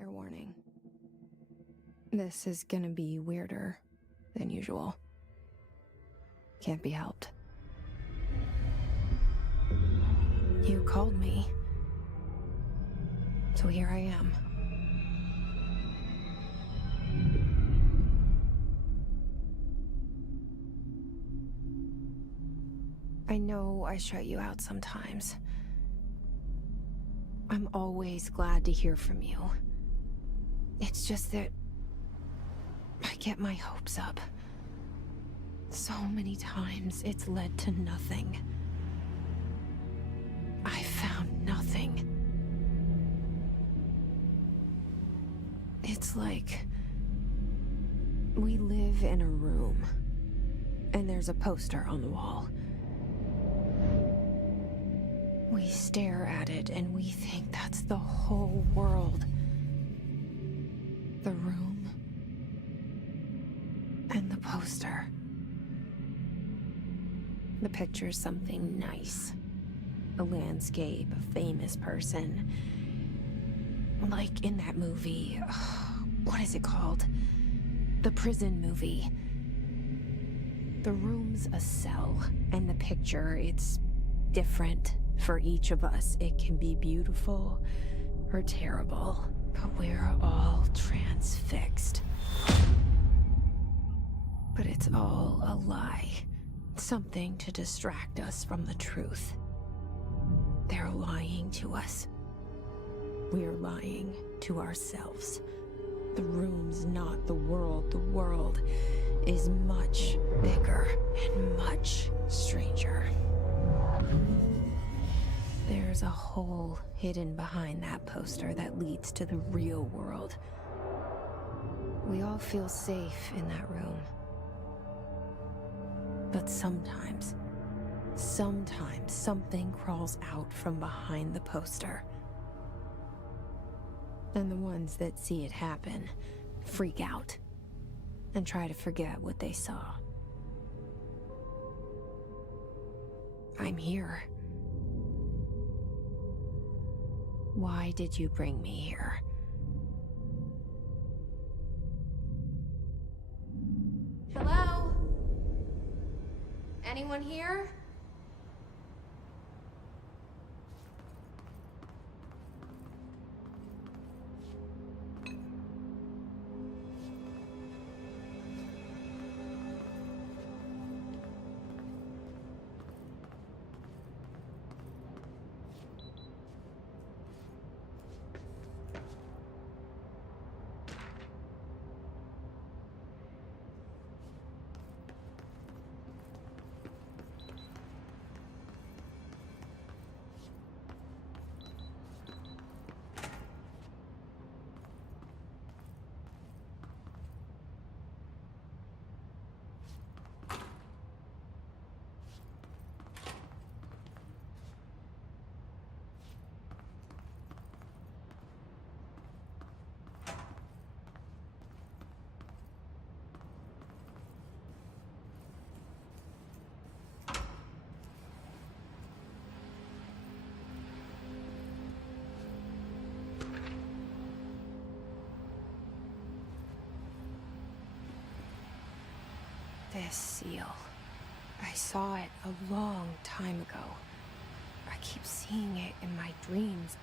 Fair warning. This is gonna be weirder than usual. Can't be helped. You called me. So here I am. I know I shut you out sometimes. I'm always glad to hear from you. It's just that I get my hopes up. So many times it's led to nothing. I found nothing. It's like we live in a room, and there's a poster on the wall. We stare at it and we think that's the whole world. The room and the poster. The picture's something nice. A landscape, a famous person. Like in that movie, what is it called? The prison movie. The room's a cell, and the picture, it's different for each of us. It can be beautiful or terrible, but we're all transfixed. But it's all a lie. Something to distract us from the truth. They're lying to us. We're lying to ourselves. The room's not the world. The world is much bigger and much stranger. There's a hole hidden behind that poster that leads to the real world. We all feel safe in that room. But sometimes something crawls out from behind the poster. And the ones that see it happen freak out and try to forget what they saw. I'm here. Why did you bring me here? Hello? Anyone here? This seal. I saw it a long time ago. I keep seeing it in my dreams.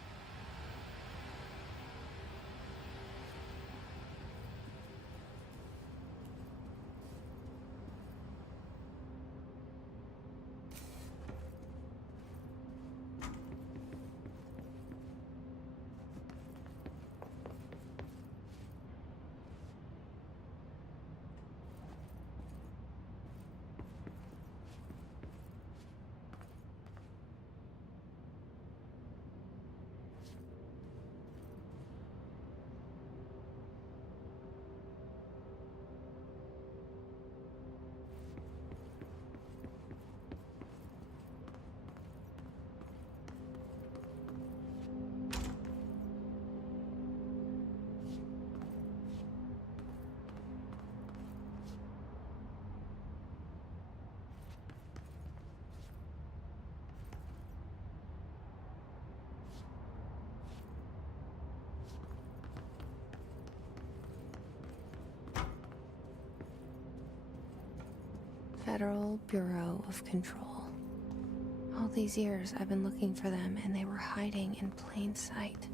Federal Bureau of Control. All these years I've been looking for them, and they were hiding in plain sight.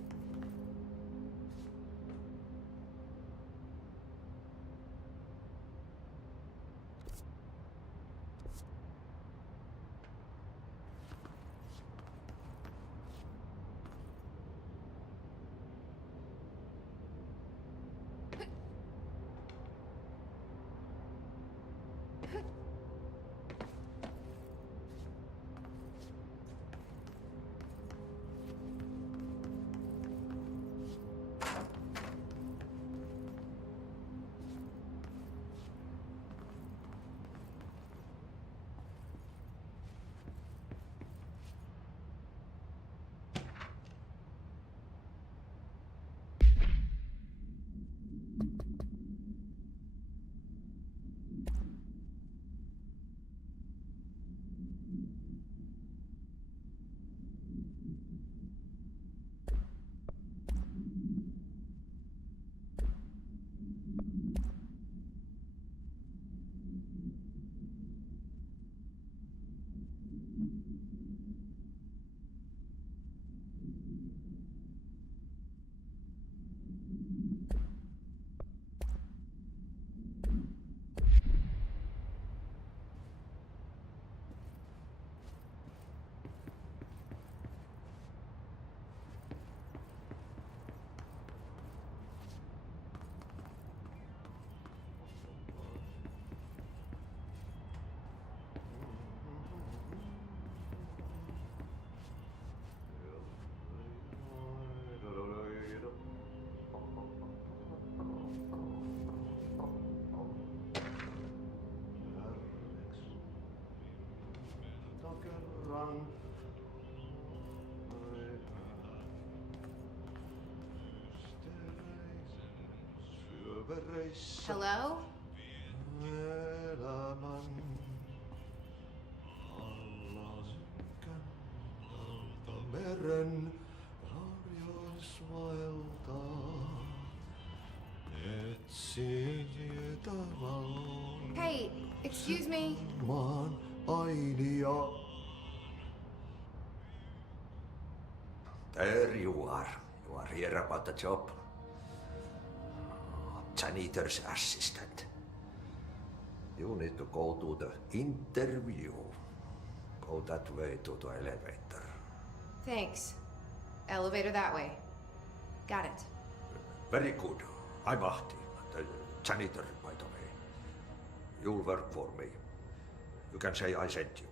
Hello? Hey, excuse me. There you are. You are here about the job. Janitor's assistant. You need to go to the interview. Go that way to the elevator. Thanks. Elevator that way. Got it. Very good. I'm Ahti, the janitor, by the way. You'll work for me. You can say I sent you.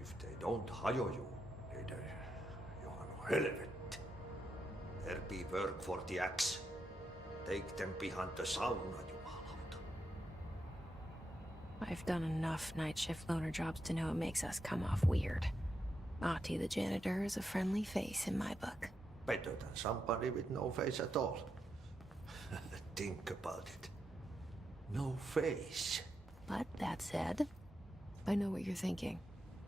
If they don't hire you, then you are no helvet. There be work for the axe. Take them behind the sauna, jumalauta. I've done enough night shift loner jobs to know it makes us come off weird. Ahti the janitor is a friendly face in my book. Better than somebody with no face at all. Think about it. No face. But that said, I know what you're thinking.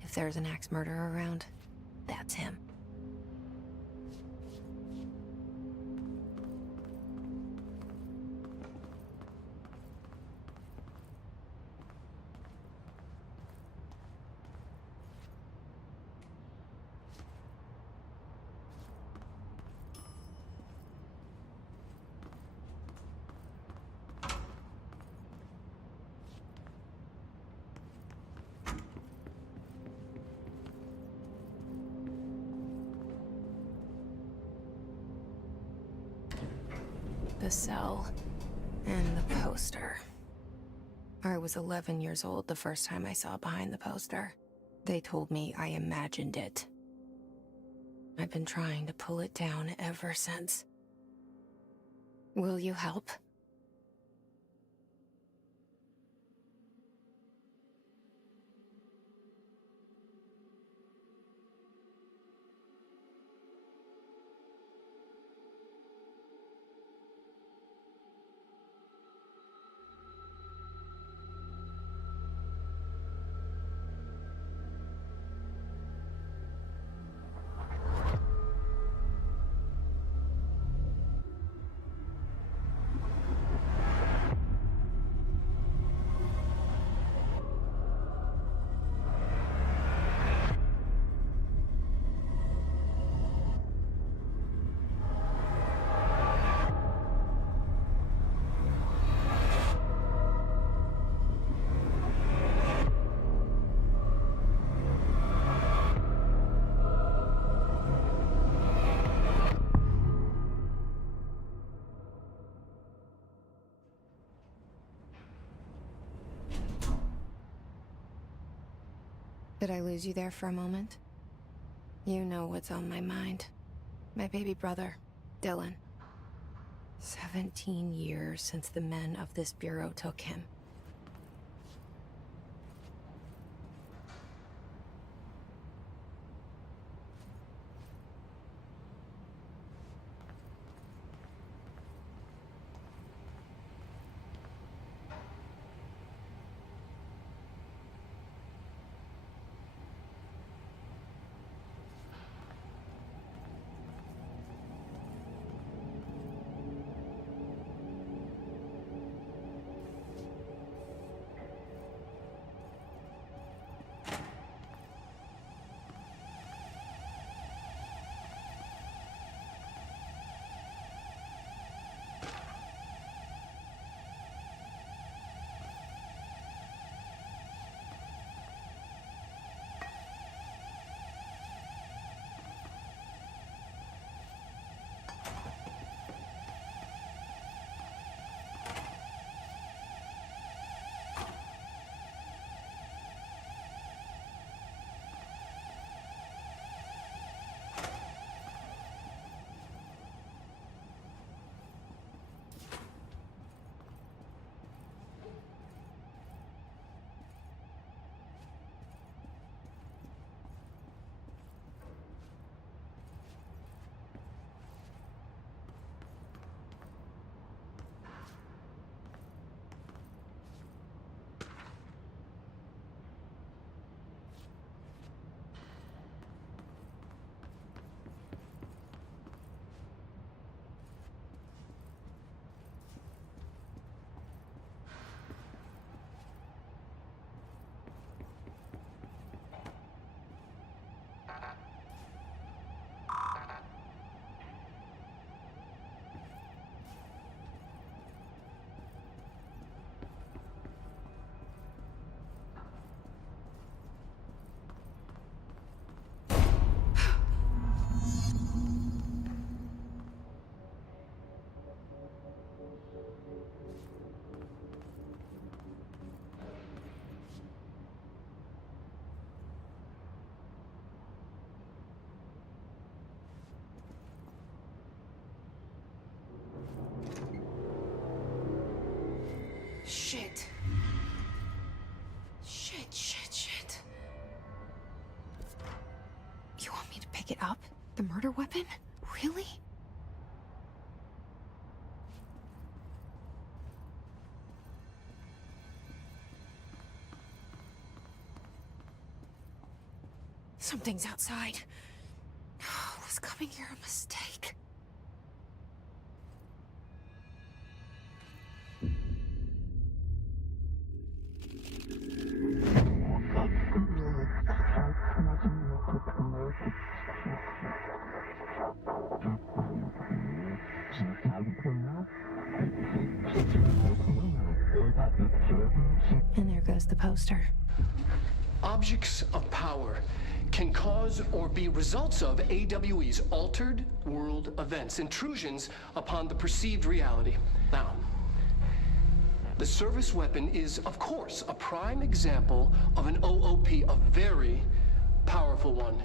If there's an axe murderer around, that's him. The cell and the poster. I was 11 years old the first time I saw behind the poster. They told me I imagined it. I've been trying to pull it down ever since. Will you help? Did I lose you there for a moment? You know what's on my mind. My baby brother, Dylan. 17 years since the men of this bureau took him. Shit. Shit. You want me to pick it up? The murder weapon? Really? Something's outside. Was coming here a mistake? And there goes the poster. Objects of power can cause or be results of AWE's altered world events, intrusions upon the perceived reality. Now, the service weapon is, of course, a prime example of an OOP, a very powerful one.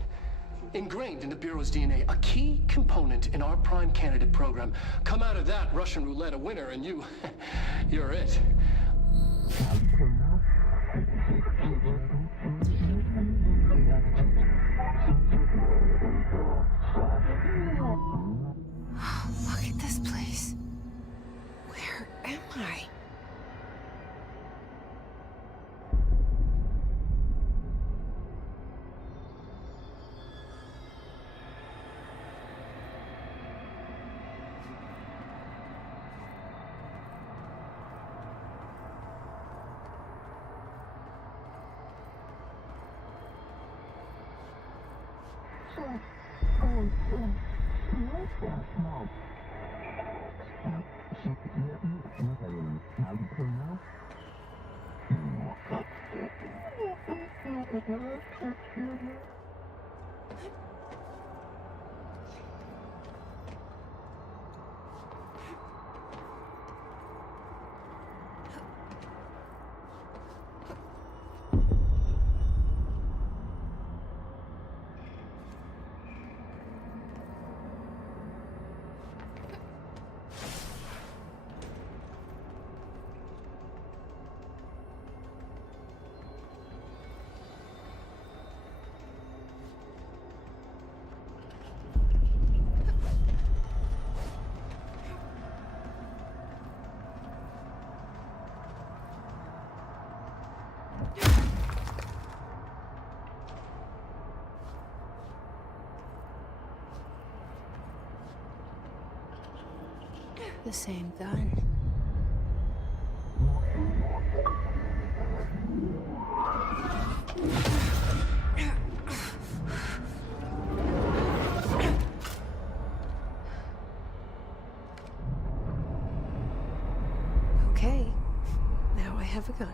Ingrained in the Bureau's DNA, a key component in our prime candidate program. Come out of that Russian roulette a winner and you're it. Look at this place. Where am I? The same gun. Okay, now I have a gun.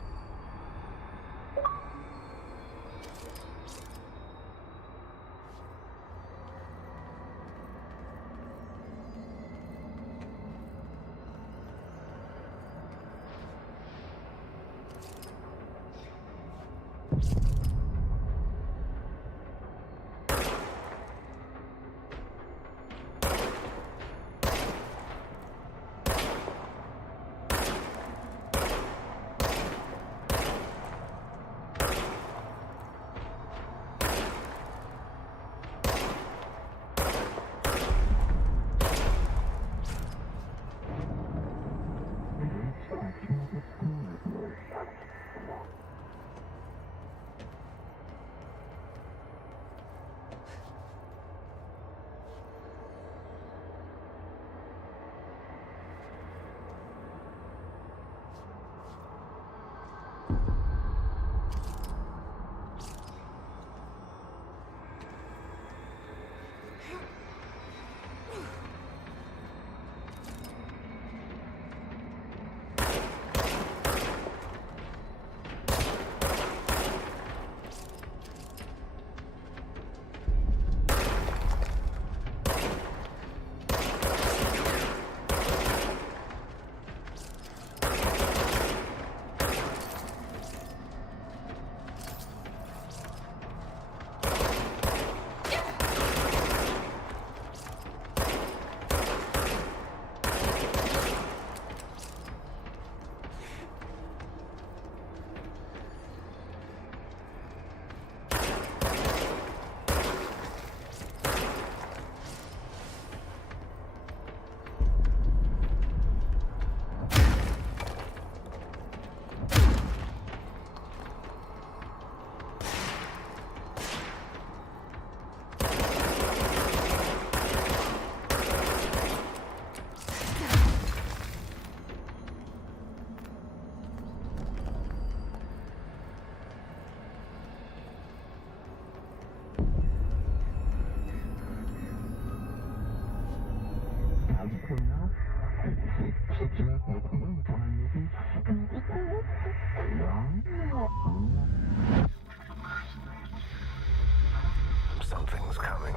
Something's coming.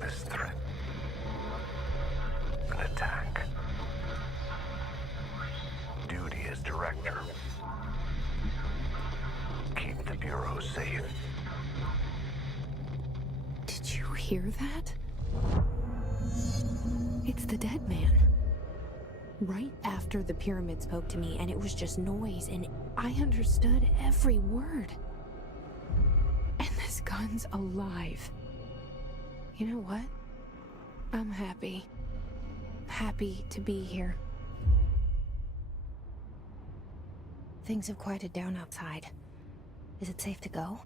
This threat. An attack. Duty as director. Keep the Bureau safe. Did you hear that? It's the dead man. Right after the pyramid spoke to me, and it was just noise, and I understood every word. And this gun's alive. You know what? I'm happy. Happy to be here. Things have quieted down outside. Is it safe to go?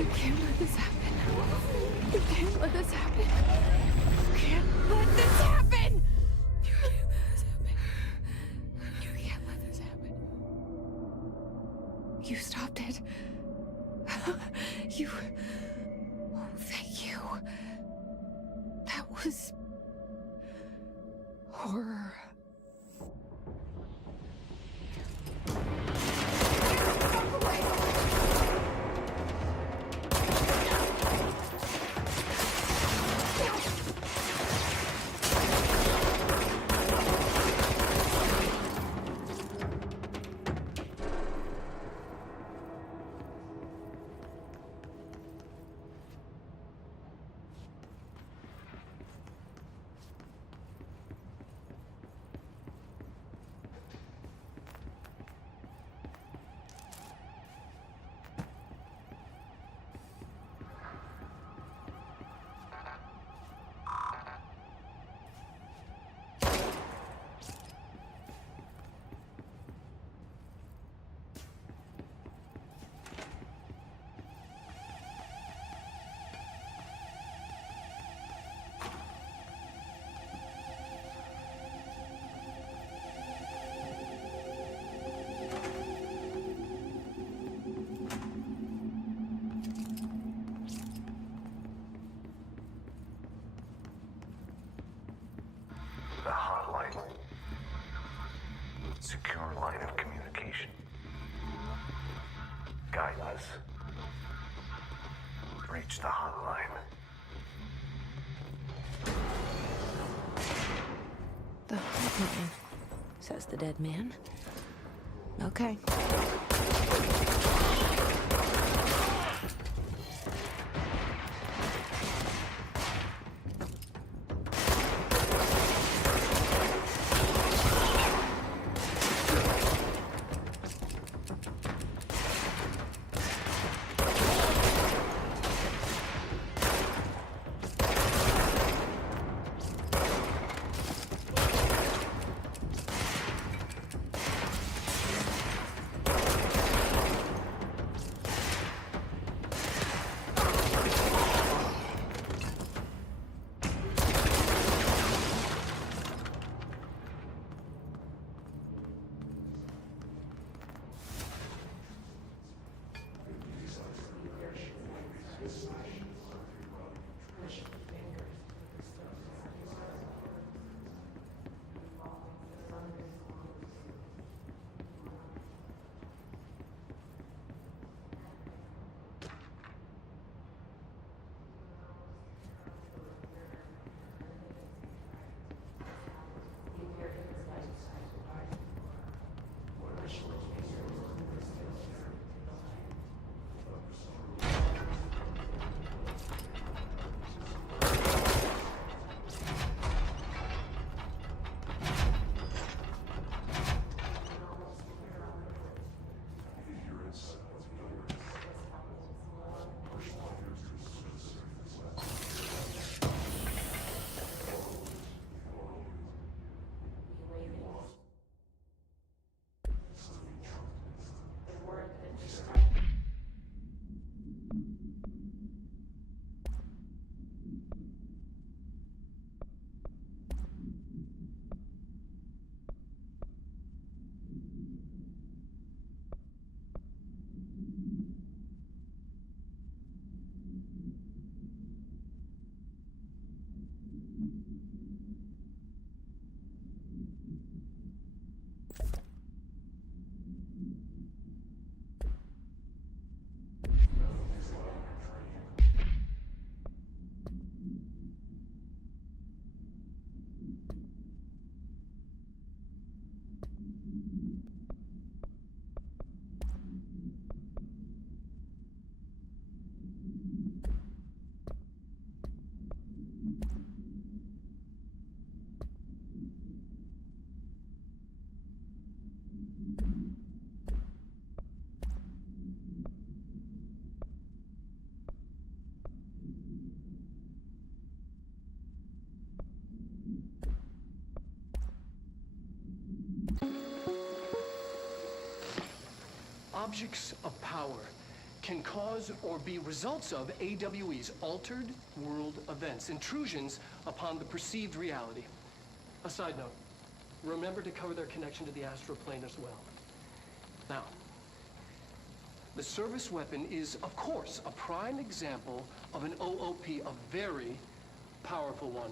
You can't let this happen. You can't let this happen. You can't let this happen! You can't let this happen. You can't let this happen. You stopped it. You... Oh, thank you. That was... horror. The hotline. Secure line of communication. Guidance. Reach the hotline. The hotline, says the dead man. Okay. Objects of power can cause or be results of AWE's altered world events, intrusions upon the perceived reality. A side note, remember to cover their connection to the astral plane as well. Now, the service weapon is, of course, a prime example of an OOP, a very powerful one.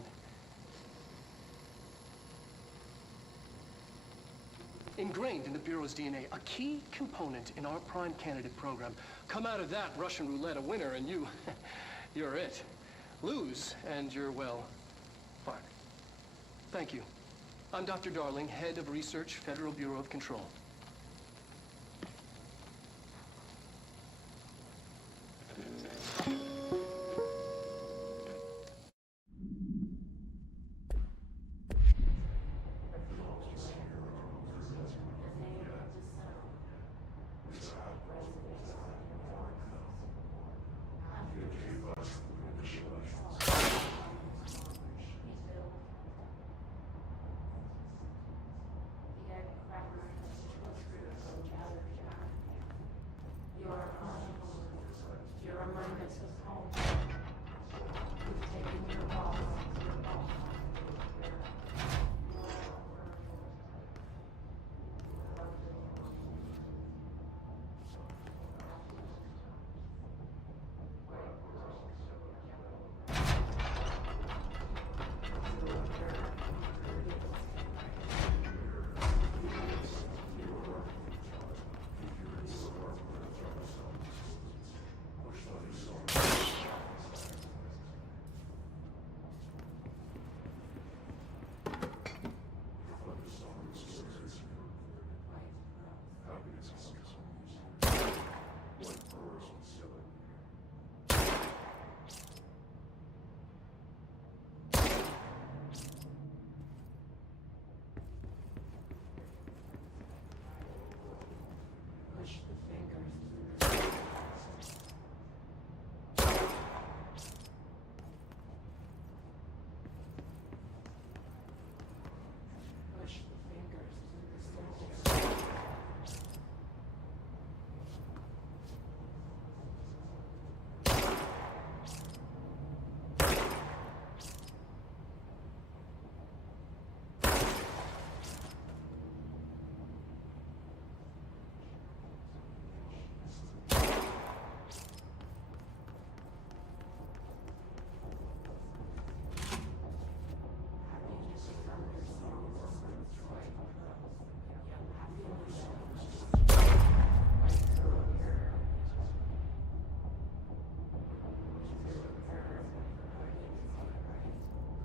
Ingrained in the Bureau's DNA, a key component in our prime candidate program. Come out of that Russian roulette a winner and you're it. Lose and you're, well, fired. Thank you. I'm Dr. Darling, Head of Research, Federal Bureau of Control.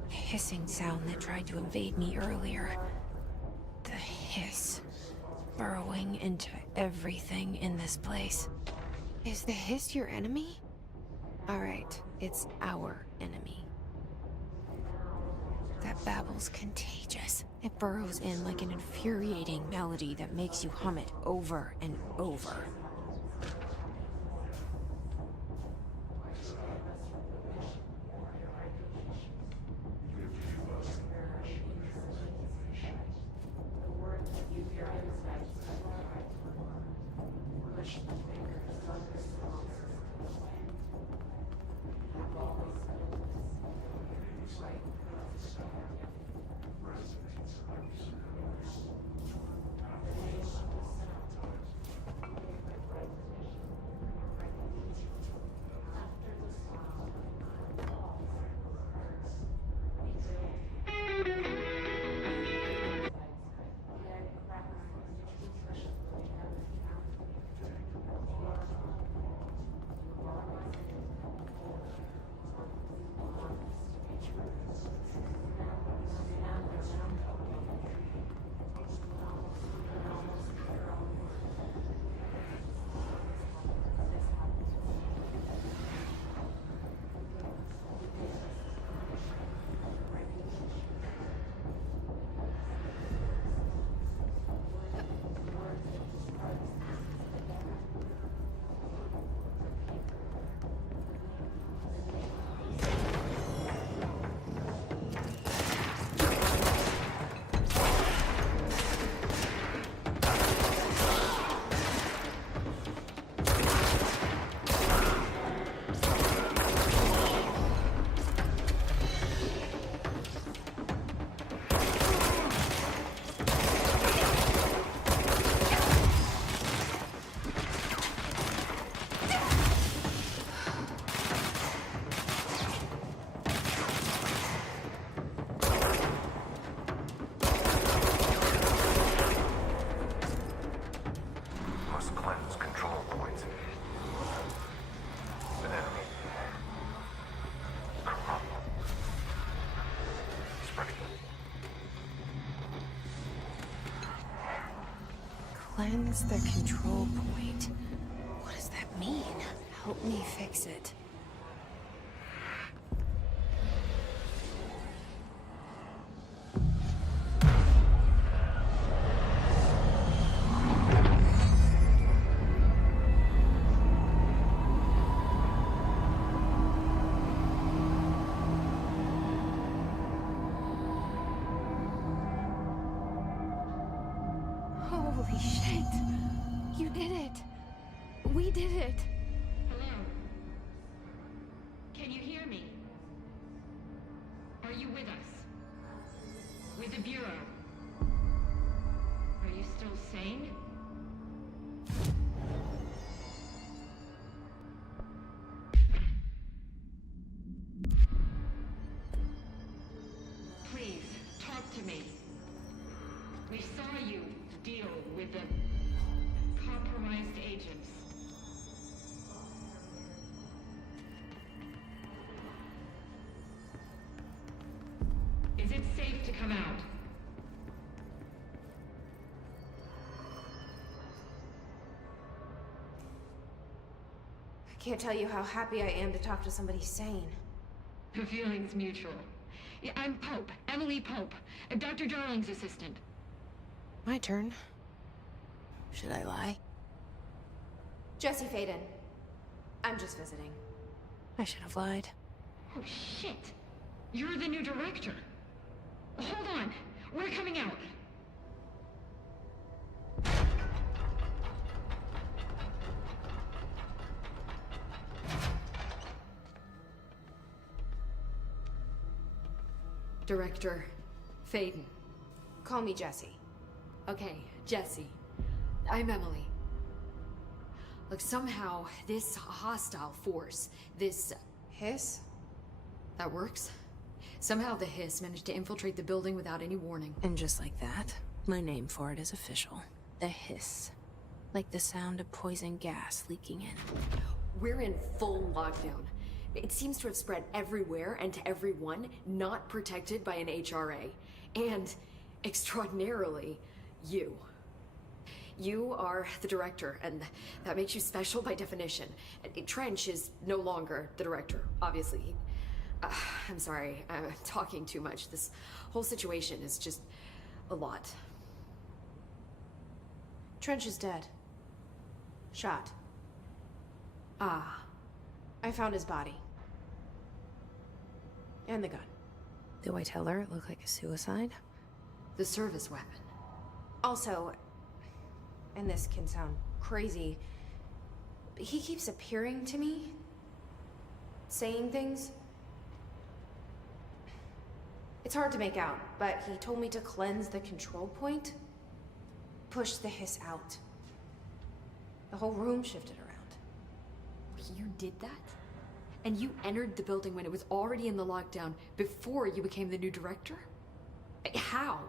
Hissing sound that tried to invade me earlier. The hiss. Burrowing into everything in this place. Is the hiss your enemy? Alright, it's our enemy. That babble's contagious. It burrows in like an infuriating melody that makes you hum it over and over. Cleanse the control point. What does that mean? Help me fix it. Holy shit! You did it! We did it! Hello? Can you hear me? Are you with us? With the Bureau? Are you still sane? Please, talk to me. We saw you deal with the compromised agents. Is it safe to come out? I can't tell you how happy I am to talk to somebody sane. The feeling's mutual. Yeah, I'm Pope, Emily Pope, Dr. Darling's assistant. My turn. Should I lie? Jesse Faden. I'm just visiting. I should have lied. Oh, shit. You're the new director. Hold on. We're coming out. Director Faden. Call me Jesse. Okay, Jesse. I'm Emily. Look, somehow this hostile force, this... Hiss? that works? Somehow the Hiss managed to infiltrate the building without any warning. And just like that, my name for it is official. The hiss. Like the sound of poison gas leaking in. We're in full lockdown. It seems to have spread everywhere and to everyone not protected by an HRA. And, extraordinarily, you. You are the director, and that makes you special by definition. Trench is no longer the director, obviously. I'm sorry, I'm talking too much. This whole situation is just a lot. Trench is dead. Shot. Ah, I found his body. And the gun. Do I tell her it looked like a suicide? the service weapon. Also, and this can sound crazy, but he keeps appearing to me, saying things. It's hard to make out, but he told me to cleanse the control point, push the hiss out. The whole room shifted around. You did that? And you entered the building when it was already in the lockdown before you became the new director? How?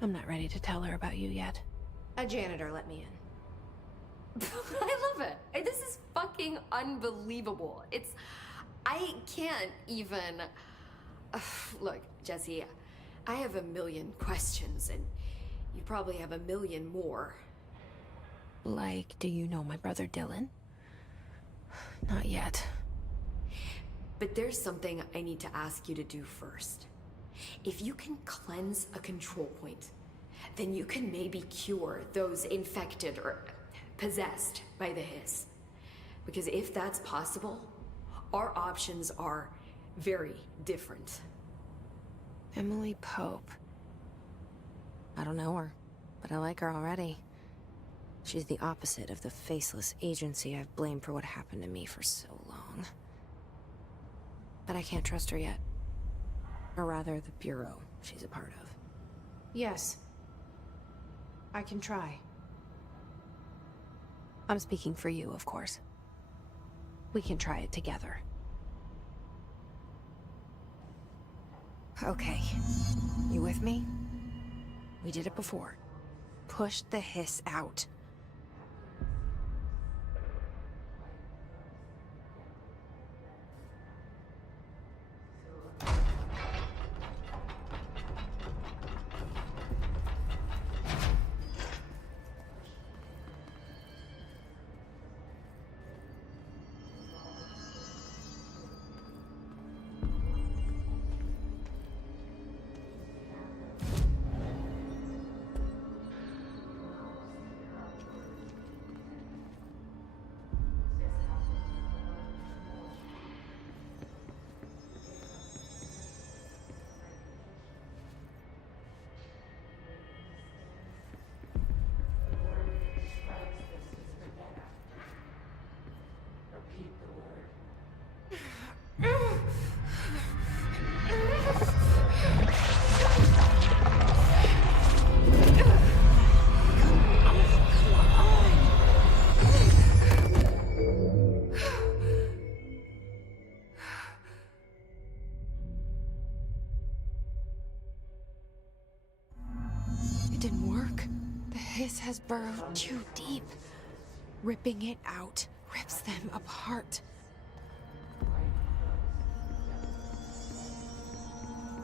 I'm not ready to tell her about you yet. A janitor let me in. I love it. This is fucking unbelievable. I can't even... Look, Jesse, I have a million questions, and you probably have a million more. Like, do you know my brother Dylan? Not yet. But there's something I need to ask you to do first. If you can cleanse a control point, then you can maybe cure those infected or possessed by the hiss. Because if that's possible, our options are very different. Emily Pope. I don't know her, but I like her already. She's the opposite of the faceless agency I've blamed for what happened to me for so long. But I can't trust her yet. Or rather, the Bureau she's a part of. Yes. I can try. I'm speaking for you, of course. We can try it together. Okay. You with me? We did it before. Push the hiss out. hiss has burrowed too deep. Ripping it out rips them apart.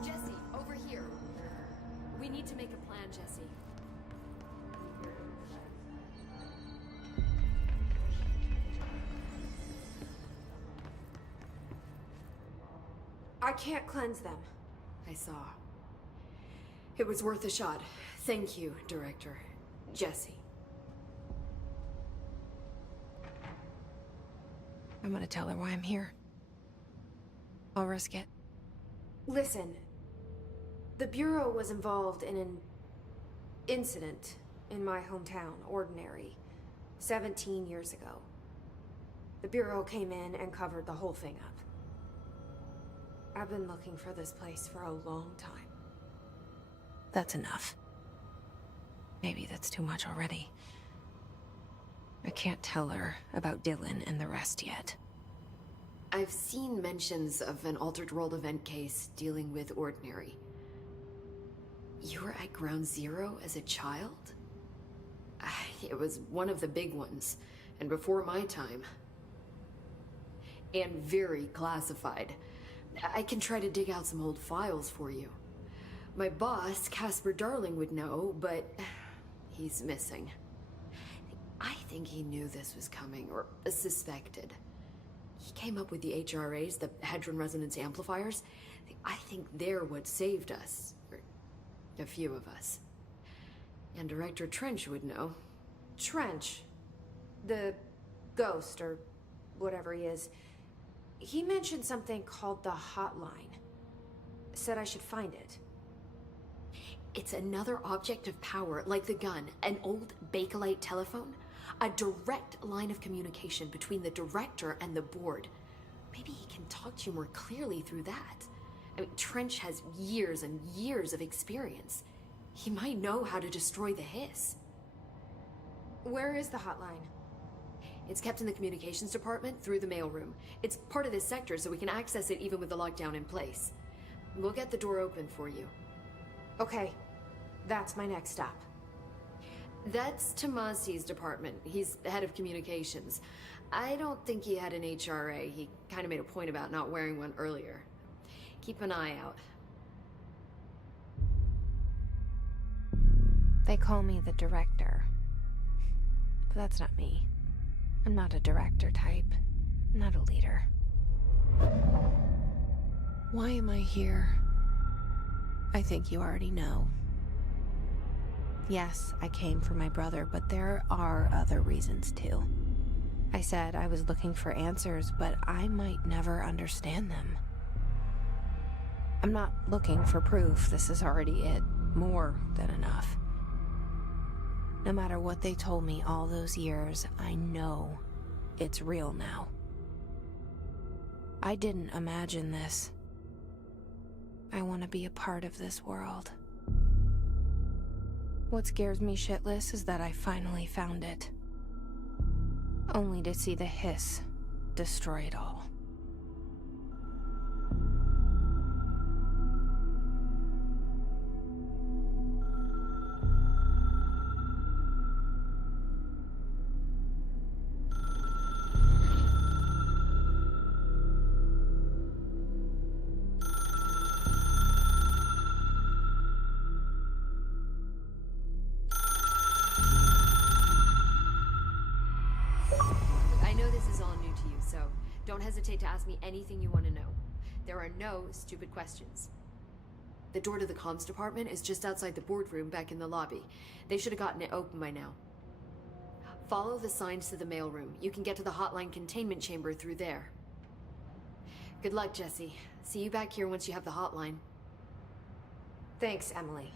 Jesse, over here. We need to make a plan, Jesse. I can't cleanse them. I saw. It was worth a shot. Thank you, Director. Jesse. I'm gonna tell her why I'm here. I'll risk it. Listen, the Bureau was involved in an incident in my hometown, Ordinary, 17 years ago. The Bureau came in and covered the whole thing up. I've been looking for this place for a long time. That's enough. Maybe that's too much already. I can't tell her about Dylan and the rest yet. I've seen mentions of an Altered World event case dealing with Ordinary. You were at Ground Zero as a child? It was one of the big ones, and before my time. And very classified. I can try to dig out some old files for you. My boss, Casper Darling, would know, but he's missing. I think he knew this was coming, or suspected. He came up with the HRAs, the Hadron Resonance Amplifiers. I think they're what saved us. Or a few of us. And Director Trench would know. Trench, the ghost, or whatever he is, he mentioned something called the Hotline. Said I should find it. It's another object of power, like the gun, an old Bakelite telephone. A direct line of communication between the director and the board. Maybe he can talk to you more clearly through that. I mean, Trench has years and years of experience. He might know how to destroy the hiss. Where is the hotline? It's kept in the communications department through the mailroom. It's part of this sector, so we can access it even with the lockdown in place. We'll get the door open for you. Okay, that's my next stop. That's Tomasi's department. He's head of communications. I don't think he had an HRA. He kind of made a point about not wearing one earlier. Keep an eye out. They call me the director. But that's not me. I'm not a director type. I'm not a leader. Why am I here? I think you already know. Yes, I came for my brother, but there are other reasons too. I said I was looking for answers, but I might never understand them. I'm not looking for proof. This is already it. More than enough. No matter what they told me all those years, I know it's real now. I didn't imagine this. I want to be a part of this world. What scares me shitless is that I finally found it. Only to see the hiss destroy it all. Don't hesitate to ask me anything you want to know. There are no stupid questions. The door to the comms department is just outside the boardroom back in the lobby. They should have gotten it open by now. Follow the signs to the mailroom. You can get to the hotline containment chamber through there. Good luck, Jesse. See you back here once you have the hotline. Thanks, Emily.